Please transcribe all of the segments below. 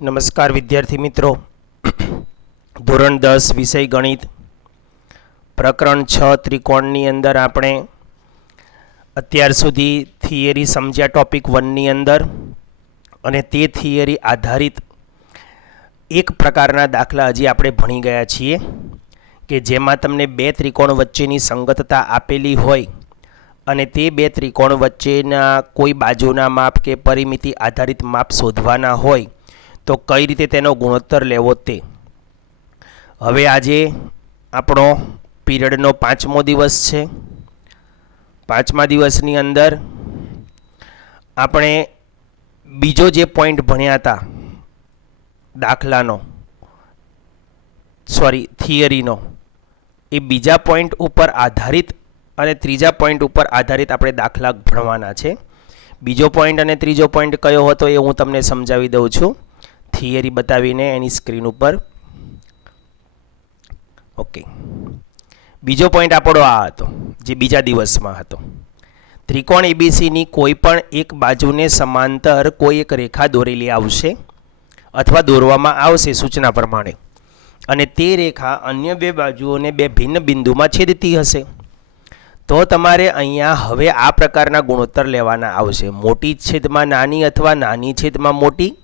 નમસ્કાર વિદ્યાર્થી મિત્રો, ધોરણ 10 વિષય ગણિત પ્રકરણ 6 ત્રિકોણની અંદર આપણે અત્યાર સુધી થિયરી સમજ્યા ટોપિક 1ની અંદર, અને તે થિયરી આધારિત એક પ્રકારના દાખલા હજી આપણે ભણી ગયા છીએ કે જેમાં તમને બે ત્રિકોણ વચ્ચેની સંગતતા આપેલી હોય અને તે બે ત્રિકોણ વચ્ચેના કોઈ બાજુના માપ કે પરિમિતિ આધારિત માપ શોધવાના હોય તો કઈ રીતે તેનો ગુણોત્તર લેવો તે. હવે આજે આપણો પીરિયડનો 5મો દિવસ છે. 5મા દિવસની અંદર આપણે બીજો જે પોઈન્ટ ભણ્યા હતા દાખલાનો, થિયરીનો, એ બીજા પોઈન્ટ ઉપર આધારિત અને ત્રીજા પોઈન્ટ ઉપર આધારિત આપણે દાખલા ભણવાના છે. બીજો પોઈન્ટ અને ત્રીજો પોઈન્ટ કયો હતો એ હું તમને સમજાવી દઉં છું થિયરી બતાવીને એની સ્ક્રીન ઉપર. ઓકે, બીજો પોઈન્ટ આપણો આ હતો જે બીજા દિવસમાં હતો. ત્રિકોણ એબીસીની કોઈ પણ એક બાજુને સમાંતર કોઈ એક રેખા દોરેલી આવશે અથવા દોરવામાં આવશે સૂચના પ્રમાણે, અને તે રેખા અન્ય બે બાજુઓને બે ભિન્ન બિંદુમાં છેદતી હશે. તો તમારે અહીંયા હવે આ પ્રકારના ગુણોત્તર લેવાના આવશે: મોટી છેદમાં નાની અથવા નાની છેદમાં મોટી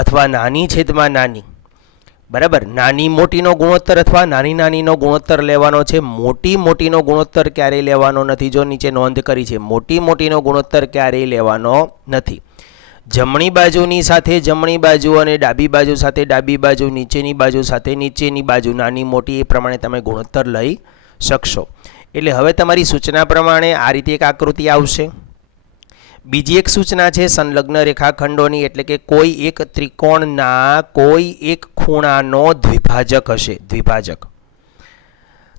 અથવા નાની છેદમાં નાની. બરાબર, નાની મોટીનો ગુણોત્તર અથવા નાની નાનીનો ગુણોત્તર લેવાનો છે. મોટી મોટીનો ગુણોત્તર ક્યારેય લેવાનો નથી. જો નીચે નોંધ કરી છે, મોટી મોટીનો ગુણોત્તર ક્યારેય લેવાનો નથી. જમણી બાજુની સાથે જમણી બાજુ અને ડાબી બાજુ સાથે ડાબી બાજુ, નીચેની બાજુ સાથે નીચેની બાજુ, નાની મોટી એ પ્રમાણે તમે ગુણોત્તર લઈ શકશો. એટલે હવે તમારી સૂચના પ્રમાણે આ રીતે એક આકૃતિ આવશે. બીજી એક સૂચના છે સંલગ્ન રેખાખંડોની, એટલે કે કોઈ એક ત્રિકોણના કોઈ એક ખૂણાનો દ્વિભાજક હશે, દ્વિભાજક.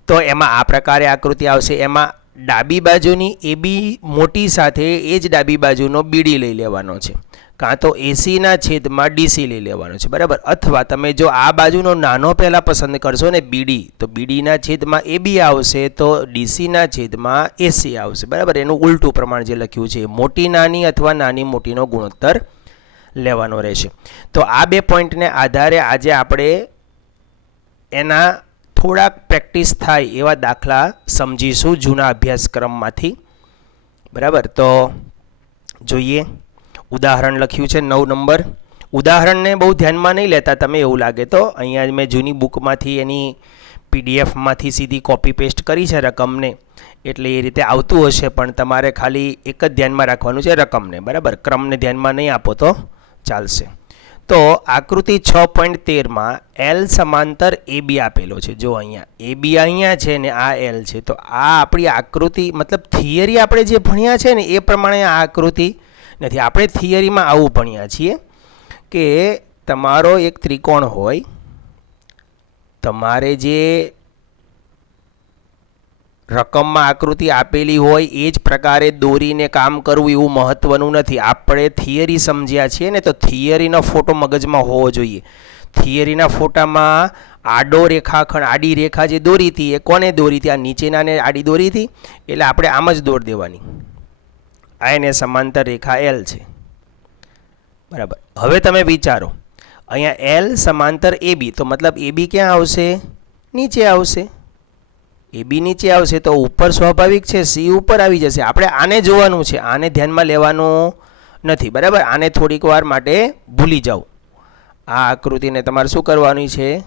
તો એમાં આ પ્રકારે આકૃતિ આવશે. એમાં ડાબી બાજુની એબી મોટી સાથે એ જ ડાબી બાજુનો બીડી લઈ લેવાનો છે, કાં તો એસીના છેદમાં ડીસી લઈ લેવાનો છે. બરાબર, અથવા તમે જો આ બાજુનો નાનો પહેલાં પસંદ કરશો ને બીડી, તો બીડીના છેદમાં એબી આવશે તો ડીસીના છેદમાં એસી આવશે. બરાબર, એનું ઉલટું પ્રમાણ જે લખ્યું છે, મોટી નાની અથવા નાની મોટીનો ગુણોત્તર લેવાનો રહેશે. તો આ બે પોઈન્ટને આધારે આજે આપણે એના થોડાક પ્રેક્ટિસ થાય એવા દાખલા સમજીશું જૂના અભ્યાસક્રમમાંથી. બરાબર, તો જોઈએ. ઉદાહરણ લખ્યું છે 9 નંબર. ઉદાહરણને બહુ ધ્યાનમાં નહીં લેતા તમે, એવું લાગે તો અહીંયા મેં જૂની બુકમાંથી એની પીડીએફમાંથી સીધી કોપી પેસ્ટ કરી છે રકમને, એટલે એ રીતે આવતું હશે, પણ તમારે ખાલી એક જ ધ્યાનમાં રાખવાનું છે રકમને. બરાબર, ક્રમને ધ્યાનમાં નહીં આપો તો ચાલશે. તો આકૃતિ 6.13માં એલ સમાંતર એબી આપેલો છે. જો અહીંયા એબી અહીંયા છે ને આ એલ છે, તો આ આપણી આકૃતિ, મતલબ થિયરી આપણે જે ભણ્યા છે ને એ પ્રમાણે આ આકૃતિ નથી. આપણે થિયરીમાં આવું ભણ્યા છીએ કે તમારો એક ત્રિકોણ હોય, તમારે જે રકમમાં આકૃતિ આપેલી હોય એ જ પ્રકારે દોરીને કામ કરવું એવું મહત્વનું નથી. આપણે થિયરી સમજ્યા છીએ ને, તો થિયરીનો ફોટો મગજમાં હોવો જોઈએ. થિયરીના ફોટામાં આડો રેખાખંડ, આડી રેખા જે દોરી હતી એ કોને દોરી હતી? આ નીચેનાને આડી દોરી હતી, એટલે આપણે આમ જ દોરી દેવાની. આ એને સમાંતર રેખા એલ છે. બરાબર, હવે તમે વિચારો, અહીંયા એલ સમાંતર એબી, તો મતલબ એબી ક્યાં આવશે? નીચે આવશે. એબી નીચે આવશે તો ઉપર સ્વાભાવિક છે સી ઉપર આવી જશે. આપણે આને જોવાનું છે, આને ધ્યાનમાં લેવાનું નથી. બરાબર, આને થોડીક વાર માટે ભૂલી જાઓ. આ આકૃતિને તમારે શું કરવાની છે?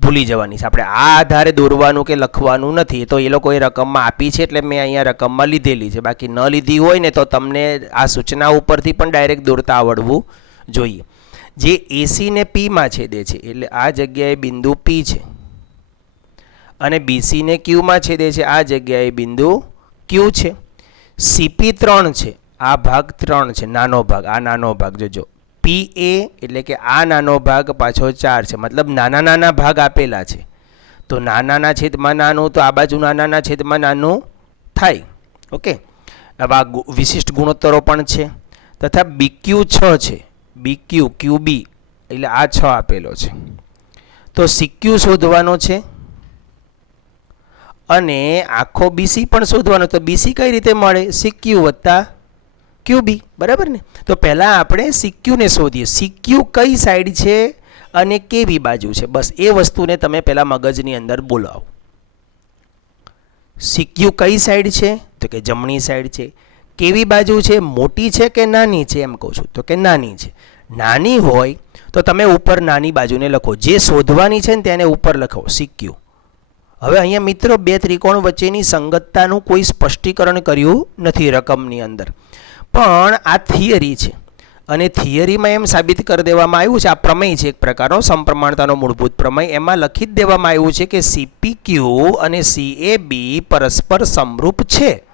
ભૂલી જવાની છે. આપણે આ આધારે દોરવાનું કે લખવાનું નથી. તો એ લોકોએ રકમમાં આપી છે એટલે મેં અહીંયા રકમમાં લીધેલી છે. બાકી ન લીધી હોય ને તો તમને આ સૂચના ઉપરથી પણ ડાયરેક્ટ દોરતા આવડવું જોઈએ. જે એસી ને પીમાં છેદે છે, એટલે આ જગ્યાએ બિંદુ પી છે, અને બીસી ને ક્યુમાં છેદે છે, આ જગ્યાએ બિંદુ ક્યુ છે. સીપી 3 છે, આ ભાગ 3 છે, નાનો ભાગ, આ નાનો ભાગ જોજો. પી એ એટલે કે આ નાનો ભાગ પાછો 4 છે, મતલબ નાના નાના ભાગ આપેલા છે. તો નાનાના છેદમાં નાનું, તો આ બાજુ નાનાના છેદમાં નાનું થાય. ઓકે, આવા વિશિષ્ટ ગુણોત્તરો પણ છે. તથા બીક્યુ 6 છે, બીક્યુ ક્યુબી એટલે આ 6 આપેલો છે. તો સીક્યુ શોધવાનો છે અને આખો બીસી પણ શોધવાનો. તો બીસી કઈ રીતે મળે? સીક્યુ વત્તા QB, બરાબર ને? તો પહેલાં આપણે CQ ને શોધીએ. CQ કઈ સાઈડ છે અને કેવી બાજુ છે, બસ એ વસ્તુને તમે પહેલાં મગજની અંદર બોલાવો. CQ કઈ સાઈડ છે? તો કે જમણી સાઈડ છે. કેવી બાજુ છે? મોટી છે કે નાની છે એમ કહું છું. તો કે નાની છે. નાની હોય તો તમે ઉપર નાની બાજુને લખો. જે શોધવાની છે ને તેને ઉપર લખો CQ. હવે અહીંયા મિત્રો બે ત્રિકોણ વચ્ચેની સંગતતાનું કોઈ સ્પષ્ટીકરણ કર્યું નથી રકમની અંદર, પણ આ થિયરી છે અને થિયરીમાં એમ સાબિત કરી દેવામાં આવ્યું છે, આ પ્રમેય છે એક પ્રકારનો સમપ્રમાણતાનો મૂળભૂત પ્રમેય. એમાં લખી જ દેવામાં આવ્યું છે કે CPQ અને CAB પરસ્પર સમરૂપ છે,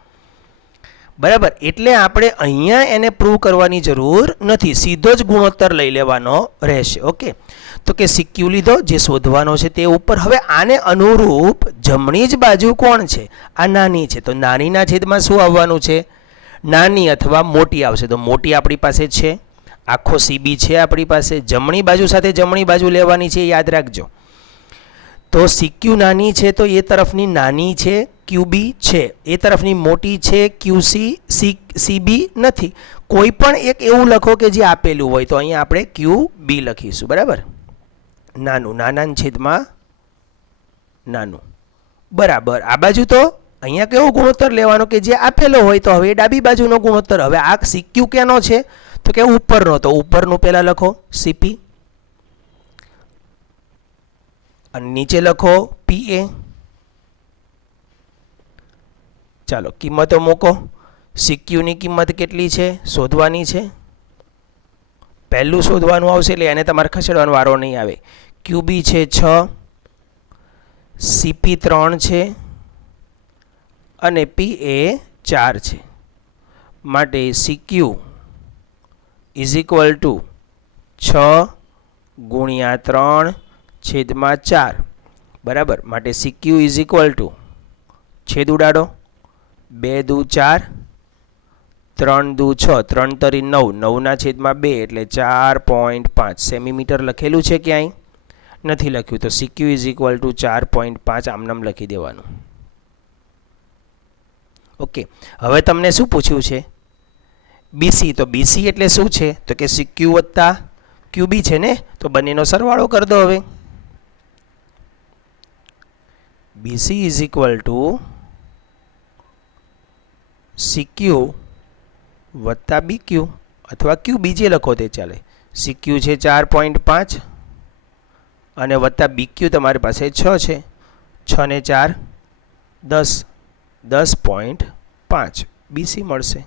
બરાબર. એટલે આપણે અહીંયા એને પ્રૂવ કરવાની જરૂર નથી, સીધો જ ગુણોત્તર લઈ લેવાનો રહેશે. ઓકે, તો કે CQ લીધો, જે શોધવાનો છે તે ઉપર. હવે આને અનુરૂપ જમણી જ બાજુ કોણ છે? આ નાની છે. તો નાનીના છેદમાં શું આવવાનું છે? નાની અથવા મોટી આવશે. તો મોટી આપણી પાસે છે, આખો CB છે આપણી પાસે. જમણી બાજુ સાથે જમણી બાજુ લેવાની છે, યાદ રાખજો. તો CQ નાની છે તો એ તરફની નાની છે QB છે, એ તરફની મોટી છે CB નથી. કોઈ પણ એક એવું લખો કે જે આપેલું હોય. તો અહીંયા આપણે QB લખીશું, બરાબર. નાનું, નાના છેદમાં નાનું, બરાબર. આ બાજુ તો અહીંયા કેવો ગુણોત્તર લેવાનો કે જે આપેલો હોય. તો હવે ડાબી બાજુનો ગુણોત્તર. હવે આ CQ કેનો છે? તો કે ઉપરનો. તો ઉપરનું પહેલાં લખો CP અને નીચે લખો PA. ચાલો કિંમતો મૂકો. CQની કિંમત કેટલી છે શોધવાની છે? પહેલું શોધવાનું આવશે એટલે એને તમારે ખસેડવાનો વારો નહીં આવે. QB છે 6, CP 3 છે અને PA 4 છે. માટે CQ ઇઝ ઇક્વલ ટુ 6 ગુણ્યા 3 છેદમાં 4, બરાબર. માટે CQ ઇઝ ઇક્વલ ટુ છેદ ઉડાડો, 2 દુ 4, 3 દુ 6, 3 તરી 9, 9ના છેદમાં 2 એટલે 4.5 સેમીમીટર લખેલું છે ક્યાંય? નથી લખ્યું. તો CQ ઇઝ ઇક્વલ ટુ 4.5 આમનામ લખી દેવાનું. ઓકે, હવે તમને શું પૂછ્યું છે? BC. તો BC એટલે શું છે? તો કે CQ વત્તા QB છે ને, તો બંનેનો સરવાળો કરી દો. હવે BC is equal to CQ વત્તા BQ અથવા QB જે લખો તે ચાલે. CQ છે 4.5 અને વત્તા BQ તમારી પાસે 6 છે. 6 ને 4 10, 10.5 BC મળશે.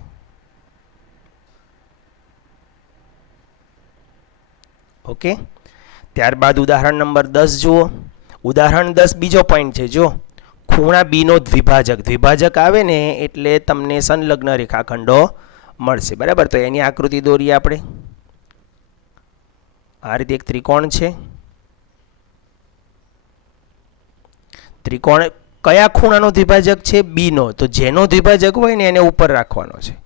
ઓકે, ત્યારબાદ ઉદાહરણ નંબર 10 જુઓ. ઉદાહરણ 10 બીજો પોઈન્ટ છે. જો ખૂણા બીનો દ્વિભાજક, દ્વિભાજક આવે ને એટલે તમને સંલગ્ન રેખાખંડો મળશે, બરાબર. તો એની આકૃતિ દોરીએ આપણે. આ રીતે એક ત્રિકોણ છે. ત્રિકોણ કયા ખૂણાનો દ્વિભાજક છે? બીનો. તો જેનો દ્વિભાજક હોય ને એને ઉપર રાખવાનો છે.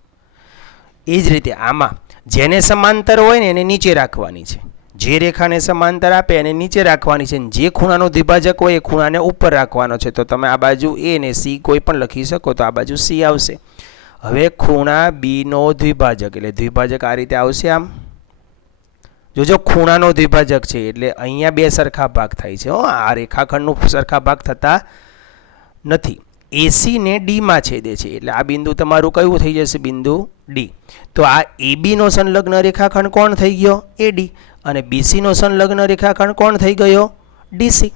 એ જ રીતે આમાં જેને સમાંતર હોય ને એને નીચે રાખવાની છે. જે રેખાને સમાંતર આપે એને નીચે રાખવાની છે. જે ખૂણાનો દ્વિભાજક હોય એ ખૂણાને ઉપર રાખવાનો છે. તો તમે આ બાજુ A ને C કોઈ પણ લખી શકો. તો આ બાજુ C આવશે. હવે ખૂણા બીનો દ્વિભાજક એટલે દ્વિભાજક આ રીતે આવશે. આમ જોજો, ખૂણાનો દ્વિભાજક છે એટલે અહીંયા બે સરખા ભાગ થાય છે. આ રેખાખંડનું સરખા ભાગ થતા નથી. AC ને D માં છેદે છે એટલે આ બિંદુ તમારું કયું થઈ જશે? બિંદુ D. તો આ AB નો સંલગ્ન રેખાખંડ કોણ થઈ ગયો? AD. અને BC નો સંલગ્ન રેખાખંડ કોણ થઈ ગયો? DC.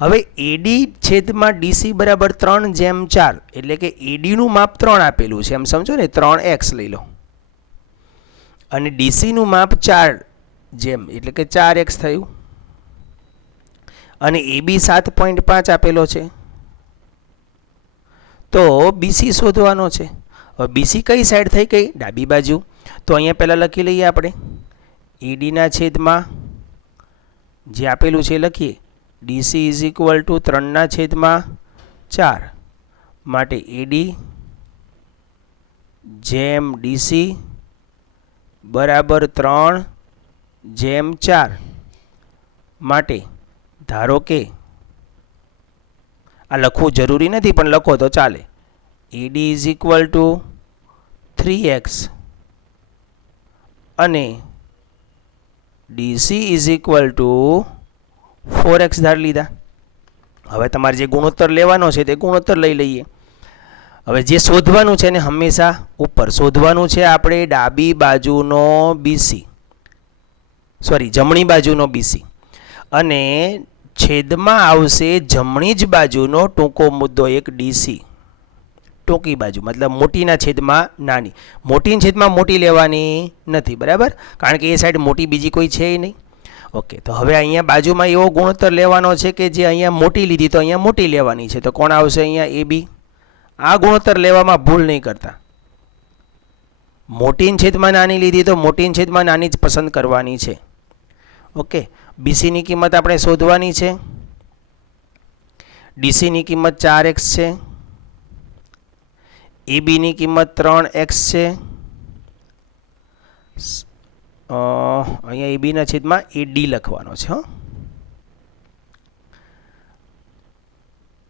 હવે AD છેદમાં DC બરાબર 3/4 એટલે કે AD નું માપ 3 આપેલું છે એમ સમજો ને, 3x લઈ લો. અને DC નું માપ 4 એટલે કે 4x થયું. અને AB 7.5 આપેલો છે. તો BC શોધવાનો છે. હવે BC કઈ સાઈડ થઈ ગઈ? ડાબી બાજુ. તો અહીંયા પહેલાં લખી લઈએ આપણે. AD ના છેદમાં જે આપેલું છે લખીએ. DC ઇઝ ઇક્વલ ટુ 3ના છેદમાં 4. માટે AD જેમ DC બરાબર 3/4. માટે ધારો કે આ લખવું જરૂરી નથી પણ લખો તો ચાલે. AD is equal to 3x અને DC is equal to 4x ધાર લીધા. હવે તમારે જે ગુણોત્તર લેવાનો છે તે ગુણોત્તર લઈ લઈએ. હવે જે શોધવાનું છે ને હંમેશા ઉપર શોધવાનું છે આપણે ડાબી બાજુનો બીસી, સોરી જમણી બાજુનો બીસી, અને છેદમાં આવશે જમણી જ બાજુનો ટૂંકો મુદ્દો એક ડીસી. ટૂંકી બાજુ મતલબ મોટીના છેદમાં નાની, મોટીના છેદમાં મોટી લેવાની નથી, બરાબર, કારણ કે એ સાઈડ મોટી બીજી કોઈ છે નહીં. ઓકે, તો હવે અહીંયા બાજુમાં એવો ગુણોત્તર લેવાનો છે કે જે અહીંયા મોટી લીધી તો અહીંયા મોટી લેવાની છે, તો કોણ આવશે અહીંયા એ બી. આ ગુણોત્તર લેવામાં ભૂલ નહીં કરતા. મોટીના છેદમાં નાની લીધી તો મોટીના છેદમાં નાની જ પસંદ કરવાની છે. ઓકે, બીસીની કિંમત આપણે શોધવાની છે. ડીસીની કિંમત 4x છે, એબીની કિંમત 3x છે. અહીંયા એબીના છેદમાં એડી લખવાનો છે.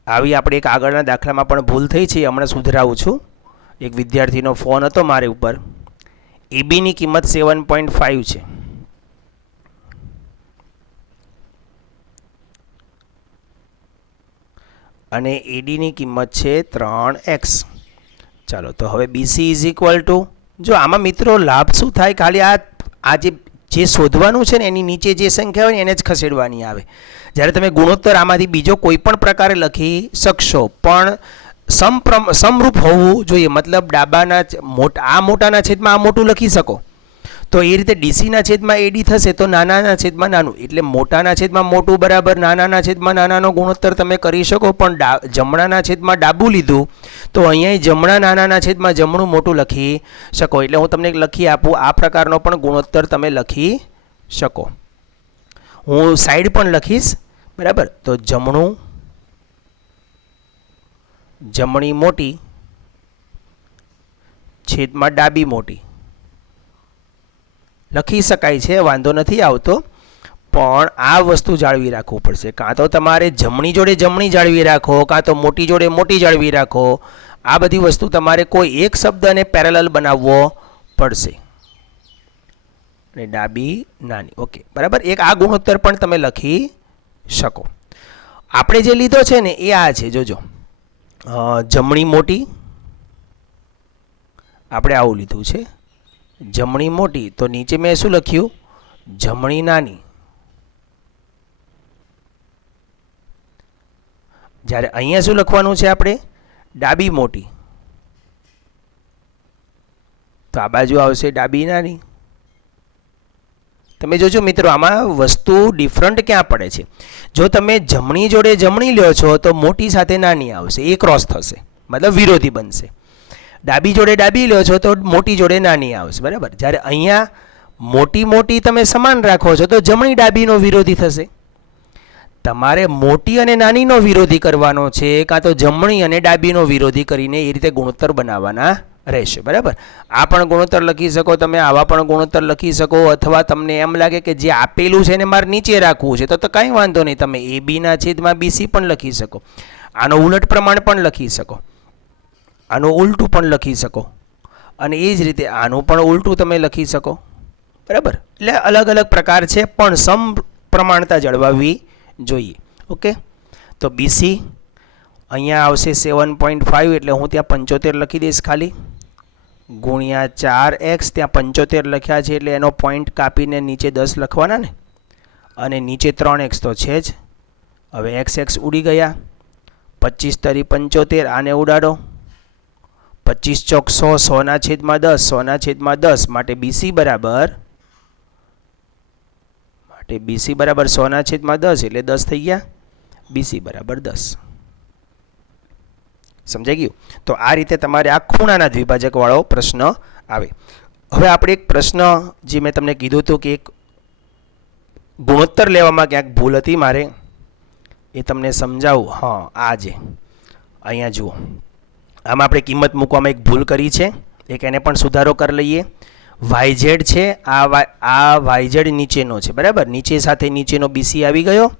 આવી આપણે એક આગળના દાખલામાં પણ ભૂલ થઈ છે, હમણાં સુધરાવું છું. એક વિદ્યાર્થીનો ફોન હતો મારી ઉપર. એબીની કિંમત 7.5 છે, અને એડીની કિંમત છે 3x. ચાલો, તો હવે બીસી ઇઝ ઇક્વલ ટુ, જો આમાં મિત્રો લાભ શું થાય, ખાલી આ જે શોધવાનું છે ને એની નીચે જે સંખ્યા હોય ને એને જ ખસેડવાની આવે. જ્યારે તમે ગુણોત્તર આમાંથી બીજો કોઈ પણ પ્રકારે લખી શકશો, પણ સમરૂપ હોવું જોઈએ. મતલબ આ મોટાના છેદમાં આ મોટું લખી શકો, તો એ રીતે ડીસીના છેદમાં એડી થશે તો નાનાના છેદમાં નાનું, એટલે મોટાના છેદમાં મોટું બરાબર નાનાના છેદમાં નાનાનો ગુણોત્તર તમે કરી શકો. પણ જમણાના છેદમાં ડાબું લીધું તો અહીંયા જમણા નાનાના છેદમાં જમણું મોટું લખી શકો. એટલે હું તમને લખી આપું, આ પ્રકારનો પણ ગુણોત્તર તમે લખી શકો. હું સાઈડ પણ લખીશ, બરાબર. તો જમણી મોટી છેદમાં ડાબી મોટી લખી શકાય છે, વાંધો નથી આવતો. પણ આ વસ્તુ જાળવી રાખવું પડશે. કાં તો તમારે જમણી જોડે જમણી જાળવી રાખો, કાં તો મોટી જોડે મોટી જાળવી રાખો. આ બધી વસ્તુ તમારે કોઈ એક શબ્દને પેરેલલ બનાવવો પડશે. અને ડાબી નાની, ઓકે, બરાબર. એક આ ગુણોત્તર પણ તમે લખી શકો. આપણે જે લીધો છે ને એ આ છે, જોજો. જમણી મોટી આપણે આવું લીધું છે, જમણી મોટી. તો નીચે મેં શું લખ્યું, જમણી નાની. જ્યારે અહીંયા શું લખવાનું છે આપણે, ડાબી મોટી. તો આ બાજુ આવશે ડાબી નાની. તમે જોજો મિત્રો, આમાં વસ્તુ ડિફરન્ટ ક્યાં પડે છે. જો તમે જમણી જોડે જમણી લ્યો છો તો મોટી સાથે નાની આવશે, એ ક્રોસ થશે, મતલબ વિરોધી બનશે. ડાબી જોડે ડાબી લ્યો છો તો મોટી જોડે નાની આવશે, બરાબર. જ્યારે અહીંયા મોટી તમે સમાન રાખો છો તો જમણી ડાબીનો વિરોધી થશે. તમારે મોટી અને નાનીનો વિરોધી કરવાનો છે, કાં તો જમણી અને ડાબીનો વિરોધી કરીને એ રીતે ગુણોત્તર બનાવવાના રહેશે, બરાબર. આ પણ ગુણોત્તર લખી શકો તમે, આવા પણ ગુણોત્તર લખી શકો. અથવા તમને એમ લાગે કે જે આપેલું છે એને મારે નીચે રાખવું છે તો કાંઈ વાંધો નહીં, તમે એબીના છેદમાં બીસી પણ લખી શકો. આનો ઉલટ પ્રમાણ પણ લખી શકો, આનું ઉલટું પણ લખી શકો, અને એ જ રીતે આનું પણ ઉલટું તમે લખી શકો, બરાબર. એટલે અલગ અલગ પ્રકાર છે, પણ સમપ્રમાણતા જળવાવી જોઈએ. ઓકે, તો બીસી અહીંયા આવશે 7.5, એટલે હું ત્યાં 75 લખી દઈશ ખાલી, ગુણ્યા 4x. ત્યાં 75 લખ્યા છે એટલે એનો પોઈન્ટ કાપીને નીચે 10 લખવાના ને, અને નીચે 3x તો છે જ. હવે x ઉડી ગયા. 25 તરી 75, આને ઉડાડો. 25 ચોક 100, 100 છેદમાં 10, 100 છેદમાં 10. માટે બીસી બરાબર 100 છેદમાં 10 એટલે 10 થઈ ગયા. બીસી બરાબર 10. સમજાઈ ગયું? તો આ રીતે તમારે આ ખૂણાના દ્વિભાજકવાળો પ્રશ્ન આવે. હવે આપણે એક પ્રશ્ન જે મેં તમને કીધું હતું કે એક ગુણોત્તર લેવામાં ક્યાંક ભૂલ હતી મારે, એ તમને સમજાવું. હા, આ જે અહીંયા જુઓ, આમાં આપણે કિંમત મૂકવામાં એક ભૂલ કરી છે, એક એને પણ સુધારો કરી લઈએ. YZ છે, આ YZ નીચેનો છે, બરાબર. નીચે સાથે નીચેનો BC આવી ગયો,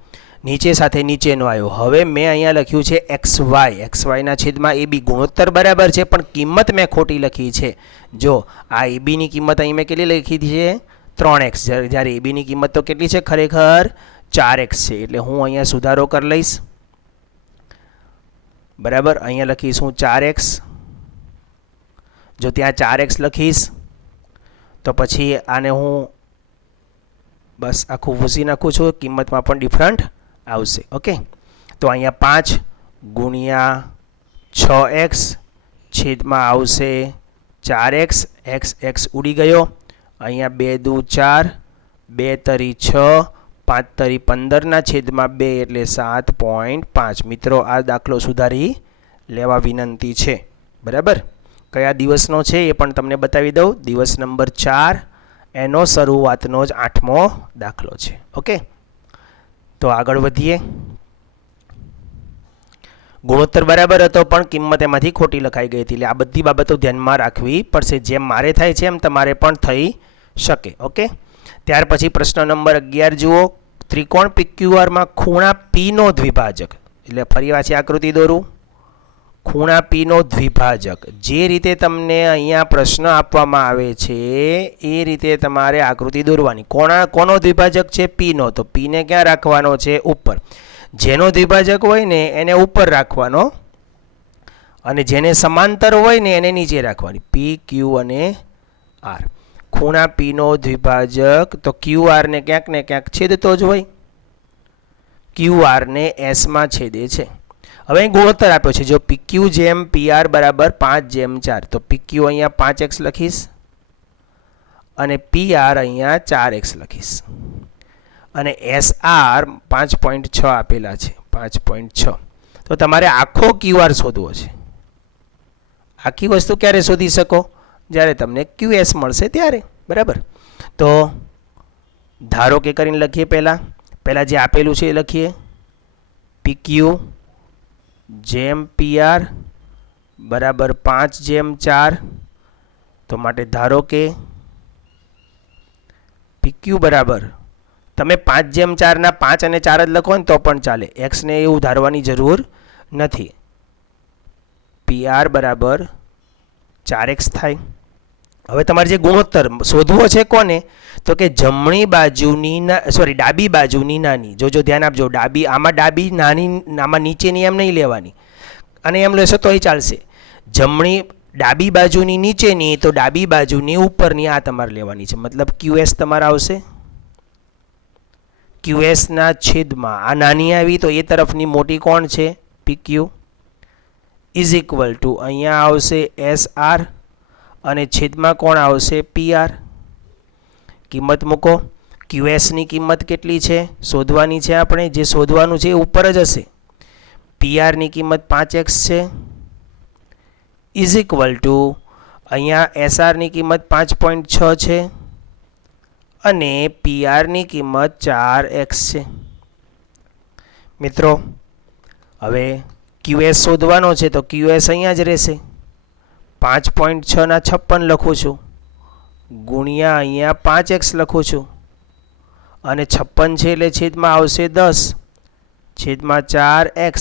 નીચે સાથે નીચેનો આવ્યો. હવે મેં અહીંયા લખ્યું છે XY ના છેદમાં AB. ગુણોત્તર બરાબર છે પણ કિંમત મેં ખોટી લખી છે. જો આ ABની કિંમત અહીં મેં કેટલી લખી છે 3x, જ્યારે ABની કિંમત તો કેટલી છે ખરેખર 4x છે. એટલે હું અહીંયા સુધારો કરી લઈશ. બરાબર, અહીંયા લખીશ હું 4x. જો ત્યાં 4x લખીશ તો પછી આને હું બસ આખું ભૂસી નાખું છું, કિંમતમાં પણ ડિફરન્ટ આવશે. ઓકે, તો અહીંયા 5 ગુણ્યા 6x છેદમાં આવશે 4x. x ઉડી ગયો. અહીંયા 2 દુ 4, 2 તરી 6, 5 તરી 15 ના છેદમાં 2 એટલે 7.5. મિત્રો આ દાખલો સુધારી લેવા વિનંતી છે. બરાબર, કયા દિવસનો છે એ પણ તમને બતાવી દઉં. દિવસ નંબર 4, એનો શરૂઆતનો જ 8મો દાખલો છે. ઓકે, તો આગળ વધીએ. ગુણોત્તર બરાબર હતો પણ કિંમત એમાંથી ખોટી લખાઈ ગઈ હતી. એટલે આ બધી બાબતો ધ્યાનમાં રાખવી પડશે. જેમ મારે થાય છે એમ તમારે પણ થઈ શકે. ઓકે, ત્યાર પછી પ્રશ્ન નંબર 11 જુઓ. ત્રિકોણ PQRમાં ખૂણા P નો દ્વિભાજક, એટલે ફરી પાછી આકૃતિ દોરું. ખૂણા P નો દ્વિભાજક જે રીતે તમને અહીંયા પ્રશ્ન આપવામાં આવે છે એ રીતે તમારે આકૃતિ દોરવાની. કોનો દ્વિભાજક છે? P નો. તો P ને ક્યાં રાખવાનો છે? ઉપર. જેનો દ્વિભાજક હોય ને એને ઉપર રાખવાનો અને જેને સમાંતર હોય ને એને નીચે રાખવાની. P, Q અને R. ખૂણા P નો દ્વિભાજક તો QR ને ક્યાંક છેદતો જ હોય. QR ને S માં છેદે છે. હવે અહીં ગુણોત્તર આપ્યો છે. જો PQ જેમ PR બરાબર 5:4, તો PQ અહીંયા 5x લખીશ અને PR અહીંયા 4x લખીશ. અને SR 5.6 આપેલા છે, 5.6. તો તમારે આખો QR શોધવો છે. આખી વસ્તુ ક્યારે શોધી શકો? જ્યારે તમને QS મળશે ત્યારે. બરાબર, તો ધારો કે કરીને લખીએ. પહેલાં જે આપેલું છે એ લખીએ. PQ જેમ PR બરાબર 5:4. તો માટે ધારો કે PQ બરાબર, તમે 5:4 ના 5 અને 4 જ લખો ને તો પણ ચાલે. એક્સને એવું ધારવાની જરૂર નથી. PR બરાબર 4x થાય. હવે તમારે જે ગુણોત્તર શોધવો છે કોને? તો કે જમણી બાજુની ડાબી બાજુની નાની. જો ધ્યાન આપજો. ડાબી નાની, આમાં નીચેની એમ નહીં લેવાની અને એમ લેશો તોય ચાલશે. ડાબી બાજુની નીચેની, તો ડાબી બાજુની ઉપરની આ તમારે લેવાની છે. મતલબ QS તમારે આવશે. QS ના છેદમાં આ નાની આવી તો એ તરફની મોટી કોણ છે? PQ ઇઝ ઇક્વલ ટુ અહીંયા આવશે SR અને છેદમાં કોણ આવશે? PR. કિંમત મૂકો. QS ની કિંમત કેટલી છે શોધવાની છે આપણે. જે શોધવાનું છે એ ઉપર જ હશે. PR ની કિંમત 5x છે ઇઝ ઇક્વલ ટુ અહીંયા SR ની કિંમત 5.6 છે અને PR ની કિંમત 4x છે. મિત્રો હવે QS શોધવાનો છે તો QS અહીંયા જ રહેશે. 5.6 ના 56 લખું છું ગુણ્યા અહીંયા 5x લખું છું અને 56 છે એટલે છેદમાં આવશે 10 છેદમાં 4x.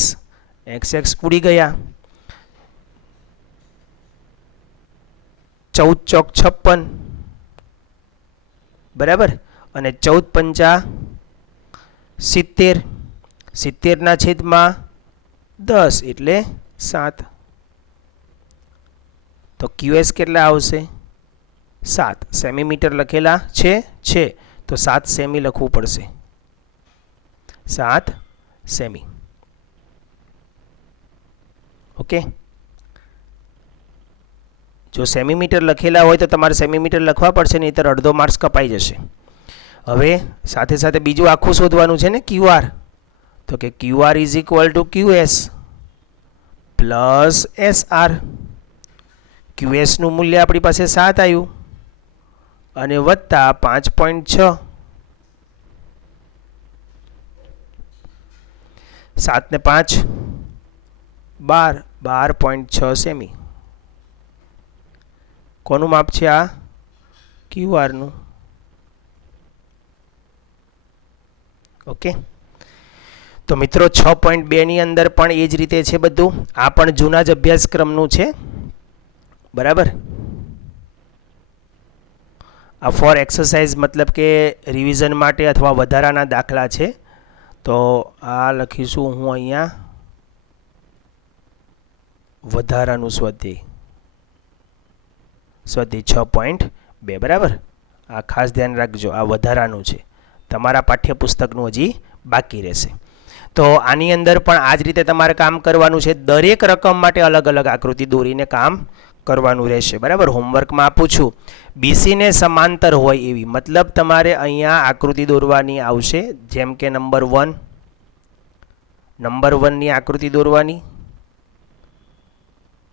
x ઉડી ગયા. 14 ચોક 56 બરાબર અને 14 પંચા 70. 70 ના છેદમાં 10 એટલે 7. તો QS કેટલા આવશે? 7 સેમીમીટર લખેલા છે તો 7 સેમી લખવું પડશે. 7 સેમી. ઓકે, જો સેમીમીટર લખેલા હોય તો તમારે સેમીમીટર લખવા પડશે, નહીંતર અડધો માર્ક્સ કપાઈ જશે. હવે સાથે સાથે બીજું આખું શોધવાનું છે ને QR. તો કે QR is equal to QS plus SR. QS નું મૂલ્ય આપણી પાસે 7 આવ્યું અને વત્તા 5.6. 7 ને 5 12, 12.6 સેમી. કોનું માપ છે આ? QR નું. ઓકે, તો મિત્રો 6.2ની અંદર પણ એ જ રીતે છે બધું. આ પણ જૂના જ અભ્યાસક્રમનું છે, બરાબર. આ ફોર એક્સરસાઇઝ મતલબ કે રિવિઝન માટે અથવા વધારાના દાખલા છે. તો આ લખીશું હું અહીંયા વધારાનું સ્વાધ્યાય 6.2, બરાબર. આ ખાસ ધ્યાન રાખજો, આ વધારાનું છે, તમારા પાઠ્યપુસ્તકનું હજી બાકી રહેશે. તો આની અંદર પણ આ જ રીતે તમારે કામ કરવાનું છે. દરેક રકમ માટે અલગ અલગ આકૃતિ દોરીને કામ કરવાનું રહેશે, બરાબર. હોમવર્કમાં આપું છું બીસીને સમાંતર હોય એવી, મતલબ તમારે અહીંયા આકૃતિ દોરવાની આવશે. જેમ કે નંબર 1ની આકૃતિ દોરવાની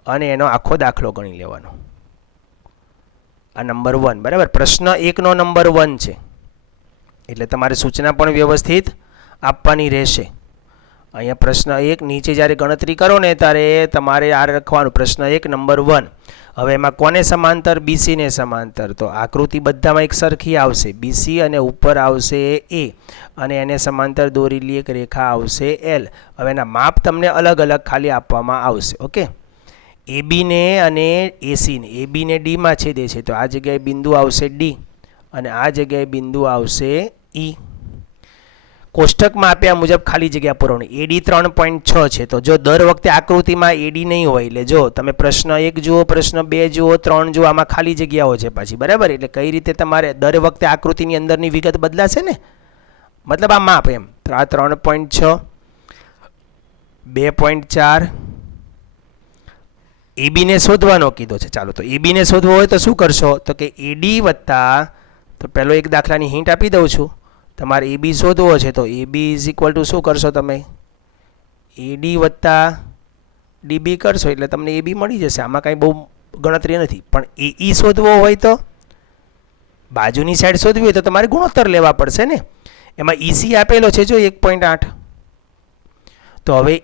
અને એનો આખો દાખલો ગણી લેવાનો. આ નંબર 1, બરાબર. પ્રશ્ન 1નો નંબર 1 છે એટલે તમારે સૂચના પણ વ્યવસ્થિત આપવાની રહેશે. અહીંયા પ્રશ્ન 1 નીચે જ્યારે ગણતરી કરો ને ત્યારે તમારે આ લખવાનું પ્રશ્ન 1 નંબર 1. હવે એમાં કોને સમાંતર? બીસીને સમાંતર. તો આકૃતિ બધામાં એક સરખી આવશે. બીસી અને ઉપર આવશે એ અને એને સમાંતર દોરેલી એક રેખા આવશે એલ. હવે એના માપ તમને અલગ અલગ ખાલી આપવામાં આવશે. ઓકે. એબીને અને એસીને, એબીને ડીમાં છેદે છે તો આ જગ્યાએ બિંદુ આવશે ડી અને આ જગ્યાએ બિંદુ આવશે ઈ. કોષ્ટકમાં આપ્યા મુજબ ખાલી જગ્યા પૂરવાની. એડી 3.6 છે. તો જો દર વખતે આકૃતિમાં એડી નહીં હોય, એટલે જો તમે પ્રશ્ન 1 જુઓ, પ્રશ્ન 2 જુઓ, 3 જુઓ, આમાં ખાલી જગ્યાઓ છે પાછી, બરાબર. એટલે કઈ રીતે તમારે દર વખતે આકૃતિની અંદરની વિગત બદલાશે ને, મતલબ આ માપ એમ. તો આ 3.6, 2.4 એબીને શોધવાનો કીધો છે. ચાલો, તો એબીને શોધવો હોય તો શું કરશો? તો કે એડી વત્તા, તો પહેલો એક દાખલાની હિન્ટ આપી દઉં છું. તમારે એબી શોધવો છે તો એબી ઇઝ ઇક્વલ ટુ શું કરશો તમે? એડી વત્તા ડીબી કરશો એટલે તમને એબી મળી જશે. આમાં કાંઈ બહુ ગણતરી નથી. પણ એઈ શોધવો હોય તો બાજુની સાઈડ શોધવી હોય તો તમારે ગુણોત્તર લેવા પડશે ને. એમાં ઈસી આપેલો છે જો 1.8. તો હવે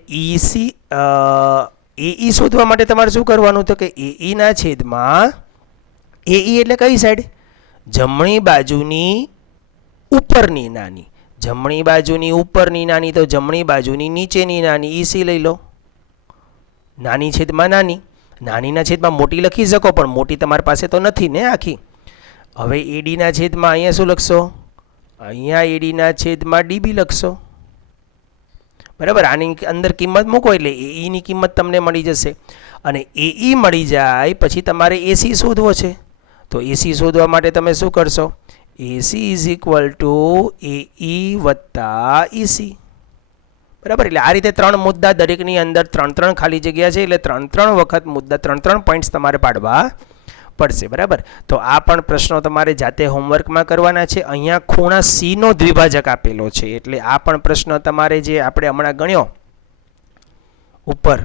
એઈ શોધવા માટે તમારે શું કરવાનું? તો કે એઈના છેદમાં, એઈ એટલે કઈ સાઈડ? જમણી બાજુની ઉપરની નાની. જમણી બાજુની ઉપરની નાની તો જમણી બાજુની નીચેની નાની. ઈસી લઈ લો. નાની છેદમાં નાની, નાનીના છેદમાં મોટી લખી શકો પણ મોટી તમારી પાસે તો નથી ને આખી. હવે એડીના છેદમાં અહીંયા શું લખશો? અહીંયા એડીના છેદમાં ડીબી લખશો, બરાબર. આની અંદર કિંમત મૂકો એટલે એઈની કિંમત તમને મળી જશે. અને એઈ મળી જાય પછી તમારે એસી શોધવો છે. તો એસી શોધવા માટે તમે શું કરશો? એસી ઇઝ ઇક્વલ ટુ એઈ વત્તા ઈસી, બરાબર. એટલે આ રીતે 3 મુદ્દા દરેકની અંદર 3 ખાલી જગ્યા છે એટલે 3 વખત મુદ્દા 3 પોઈન્ટ્સ તમારે પાડવા પડશે, બરાબર. તો આ પણ પ્રશ્નો તમારે જાતે હોમવર્કમાં કરવાના છે. અહીંયા ખૂણા સીનો દ્વિભાજક આપેલો છે એટલે આ પણ પ્રશ્ન તમારે જે આપણે હમણાં ગણ્યો ઉપર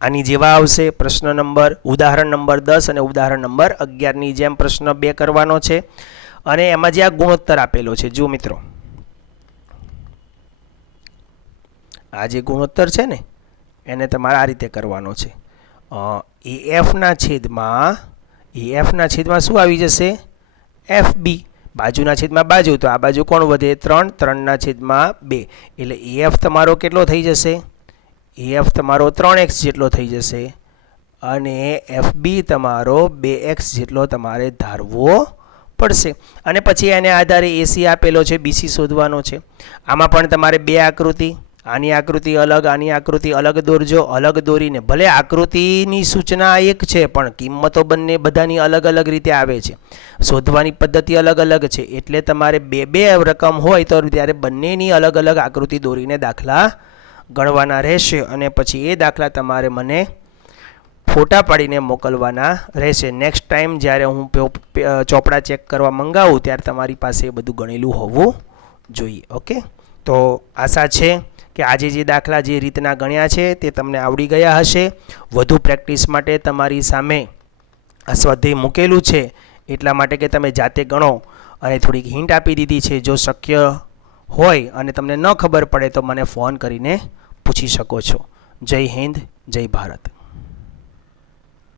આની જેવા આવશે. પ્રશ્ન નંબર ઉદાહરણ નંબર 10 અને ઉદાહરણ નંબર 11ની જેમ પ્રશ્ન 2 કરવાનો છે. અને એમાં જે આ ગુણોત્તર આપેલો છે, જુઓ મિત્રો, આ જે ગુણોત્તર છે ને એને તમારે આ રીતે કરવાનો છે. એફના છેદમાં શું આવી જશે? એફબી. બાજુના છેદમાં બાજુ, તો આ બાજુ કોણ વધે? 3. 3ના છેદમાં 2 એટલે એફ તમારો કેટલો થઈ જશે? એફ તમારો 3x જેટલો થઈ જશે અને એફબી તમારો 2x જેટલો તમારે ધારવો પડશે. અને પછી એને આધારે એસી આપેલો છે, બીસી શોધવાનો છે. આમાં પણ તમારે 2 આકૃતિ, આની આકૃતિ અલગ, આની આકૃતિ અલગ દોરજો. અલગ દોરીને ભલે આકૃતિની સૂચના એક છે પણ કિંમતો બધાની અલગ અલગ રીતે આવે છે, શોધવાની પદ્ધતિ અલગ અલગ છે. એટલે તમારે 2 રકમ હોય તો ત્યારે બંનેની અલગ અલગ આકૃતિ દોરીને દાખલા ગણવાના રહેશે. અને પછી એ દાખલા તમારે મને ફોટા પાડીને મોકલવાના રહેશે. નેક્સ્ટ ટાઈમ જ્યારે હું ચોપડા ચેક કરવા મંગાવું ત્યારે તમારી પાસે એ બધું ગણેલું હોવું જોઈએ. ઓકે. તો આશા છે કે આજે જે દાખલા જે રીતના ગણ્યા છે તે તમને આવડી ગયા હશે. વધુ પ્રેક્ટિસ માટે તમારી સામે આ સ્વાધ્યાય મૂકેલું છે એટલા માટે કે તમે જાતે ગણો અને થોડીક હિન્ટ આપી દીધી છે. જો શક્ય હોય અને તમને ન ખબર પડે તો મને ફોન કરીને પૂછી શકો છો. જય હિન્દ, જય ભારત.